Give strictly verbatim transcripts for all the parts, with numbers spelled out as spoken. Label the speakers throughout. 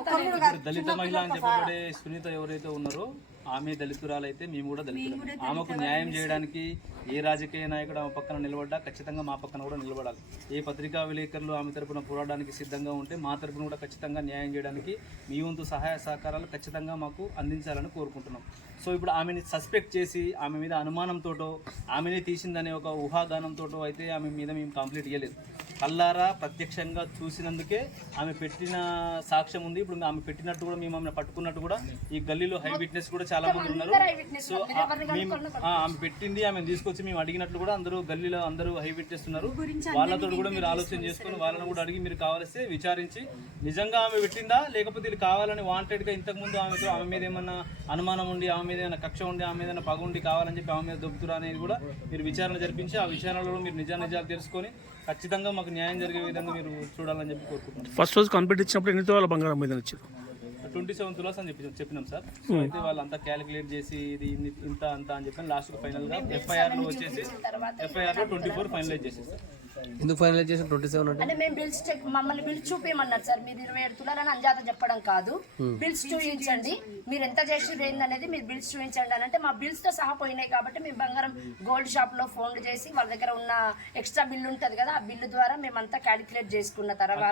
Speaker 1: దళిత మహిళ అని చెప్పబడే సునీత ఎవరైతే ఉన్నారో ఆమె దళితురాలైతే మేము కూడా దళితులు. ఆమెకు న్యాయం చేయడానికి ఏ రాజకీయ నాయకుడు ఆమె పక్కన నిలబడ్డా ఖచ్చితంగా మా పక్కన కూడా నిలబడాలి. ఏ పత్రికా విలేకరులు ఆమె తరపున పోరాడడానికి సిద్ధంగా ఉంటే మా తరపున కూడా ఖచ్చితంగా న్యాయం చేయడానికి మీ వంతు సహాయ సహకారాలు ఖచ్చితంగా మాకు అందించాలని కోరుకుంటున్నాం. సో ఇప్పుడు ఆమెని సస్పెక్ట్ చేసి ఆమె మీద అనుమానంతోటో ఆమెనే తీసిందనే ఒక ఊహాగానంతోటో అయితే ఆమె మీద మేము కంప్లీట్ ఇవ్వలేదు. కల్లారా ప్రత్యక్షంగా చూసినందుకే ఆమె పెట్టిన సాక్ష్యం ఉంది. ఇప్పుడు ఆమె పెట్టినట్టు కూడా మేము ఆమె పట్టుకున్నట్టు కూడా ఈ గల్లీలో హై విట్నెస్ కూడా చాలా మంది ఉన్నారు. సో మేము ఆమె పెట్టింది ఆమె తీసుకొచ్చి మేము అడిగినట్లు కూడా అందరూ గల్లీలో అందరూ హై విట్నెస్ ఉన్నారు. వాళ్ళతో కూడా మీరు ఆలోచన చేసుకుని వాళ్ళని కూడా అడిగి మీరు కావాల్సి విచారించి నిజంగా ఆమె పెట్టిందా లేకపోతే ఇది కావాలని వాంటెడ్గా ఇంతకుముందు ఆమెతో ఆమె మీద ఏమన్నా అనుమానం ఉండి ఆమె మీద ఏమైనా కక్ష ఉండి ఆమె మీద పగ ఉండి కావాలని చెప్పి ఆమె మీద దొబ్బుతురా అనేది కూడా మీరు విచారణ జరిపించి ఆ విచారణలో మీరు నిజా నిజాలు తెలుసుకొని ఖచ్చితంగా మాకు న్యాయం జరిగే విధంగా మీరు చూడాలని చెప్పి కోరుకుంటున్నాం.
Speaker 2: ఫస్ట్ రోజు కంప్లీట్ ఇచ్చినప్పుడు ఎన్ని తులాల బంగారం మీద వచ్చారు?
Speaker 1: ట్వంటీ సెవెన్ తులాస్ అని చెప్పి చెప్పినాం సార్. సో అయితే వాళ్ళంతా క్యాలిక్యులేట్ చేసి ఇది ఇంత అంత అని చెప్పి లాస్ట్ ఫైనల్ గా ఎఫ్ఐఆర్ లో వచ్చేసి ఎఫ్ఐఆర్ లో ట్వంటీ ఫోర్ ఫైనలైజ్ చేసేసారు.
Speaker 3: ఎందుకు ఫైనలైజ్ చేసిన ట్వంటీ సెవెన్
Speaker 4: అంటే మేము బిల్స్ చెక్ మమ్మల్ని బిల్స్ చూపించమన్నారు సార్. మీరు ఇరవై ఏడు తులాలని అంజాత చెప్పడం కాదు, బిల్స్ చూపించండి, మీరు ఎంత చేసి ఏందనేది మీరు బిల్స్ చూపించండి అని అంటే మా బిల్స్ తో సహా పోయినాయి. కాబట్టి మేము బంగారం గోల్డ్ షాప్ లో ఫోన్లు చేసి వాళ్ళ దగ్గర ఉన్న ఎక్స్ట్రా బిల్లు ఉంటది కదా, ఆ బిల్లు ద్వారా మేమంతా క్యాలిక్యులేట్ చేసుకున్న తర్వాత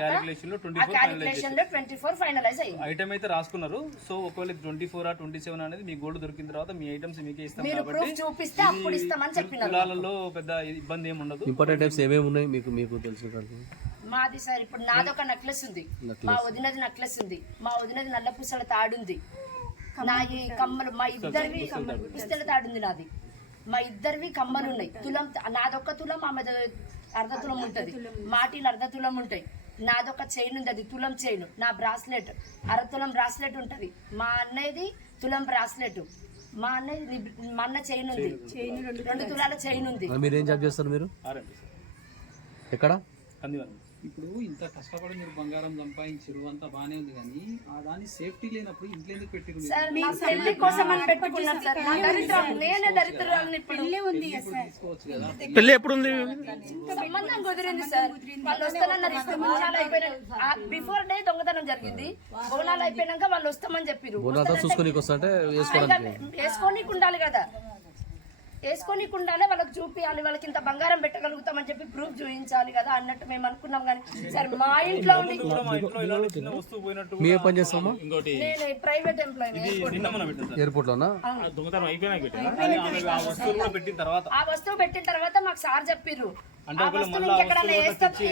Speaker 4: ఆ క్యాలిక్యులేషన్ లో ట్వంటీ ఫోర్ ఫైనలైజ్ అయ్యింది.
Speaker 1: ఐటమ్ అయితే రాసుకున్నారు. సో ఒకవేళ ట్వంటీ ఫోర్ ఆ ట్వంటీ సెవెన్ అనేది మీ గోల్డ్ దొరికిన తర్వాత మీ ఐటమ్స్ మీకే ఇస్తాం కాబట్టి
Speaker 4: చూపిస్తే అప్పుడు ఇస్తామని చెప్పినారు.
Speaker 1: తులాలలో పెద్ద ఇబ్బంది ఏమి ఉండదు.
Speaker 3: ఇంపార్టెంట్ టైప్స్ ఏమేమి ఉన్నాయి మీకు మీకు తెలిసిన
Speaker 4: మాది సార్ ఇప్పుడు నాదొక నెక్లెస్ ఉంది, మా వదినది నెక్లెస్ ఉంది, మా వదినది నల్ల పూసల తాడుంది, నా ఈ కమ్మలు మా ఇద్దరివి పిస్తల తాడుంది నాది, మా ఇద్దరివి కమ్మలు ఉన్నాయి. తులం నాదొక్క తులం ఆమెది అర్ధ తులం ఉంటది, మాటీలు అర్ధ తులం ఉంటాయి. నాదొక చైన్ ఉంది, అది తులం చైన్. నా బ్రాస్లెట్ అర తులం బ్రాస్లెట్ ఉంటది. మా అన్నయ్యది తులం బ్రాస్లెట్. మా అన్నయ్య మా అన్న చైన్ ఉంది, రెండు తులాల చైన్ ఉంది.
Speaker 3: మీరు ఏం జాబ్ చేస్తారు? మీరు ఎక్కడ?
Speaker 5: ఇప్పుడు ఇంత కష్టపడి మీరు బంగారం సంపాదించారు అంతా బానే ఉంది, కానీ ఆ దాని సేఫ్టీ లేనప్పుడు ఇంట్లో ఎందుకు పెట్టారు?
Speaker 2: పెళ్లి ఎప్పుడు ఉంది?
Speaker 4: సంబంధం కుదిరింది సార్. వాళ్ళు వస్తానన్నారు. బిఫోర్ డే దొంగతనం జరిగింది. బోనాలు అయిపోయినాక వాళ్ళు వస్తామని చెప్పారు. వేసుకోనికి ఉండాలి కదా, వేసుకొని ఉండాలి, వాళ్ళకి చూపించాలి, వాళ్ళకి ఇంత బంగారం పెట్టగలుగుతామని చెప్పి ప్రూఫ్ చూపించాలి కదా అన్నట్టు మేము అనుకున్నాం. కానీ సరే మా ఇంట్లో
Speaker 3: మీ పని చేస్తామా?
Speaker 4: నేను ప్రైవేట్ ఎంప్లాయీ
Speaker 3: ఎయిర్పోర్ట్ లోనా?
Speaker 4: ఆ వస్తువు పెట్టిన తర్వాత మాకు సార్ చెప్పిర్రు ఆ వస్తువు ఇంకెక్కడన్నా వేస్తే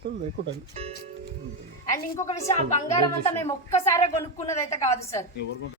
Speaker 4: అండ్ ఇంకొక విషయం, ఆ బంగారం అంతా మేము ఒక్కసారే కొనుక్కున్నదైతే కాదు సార్.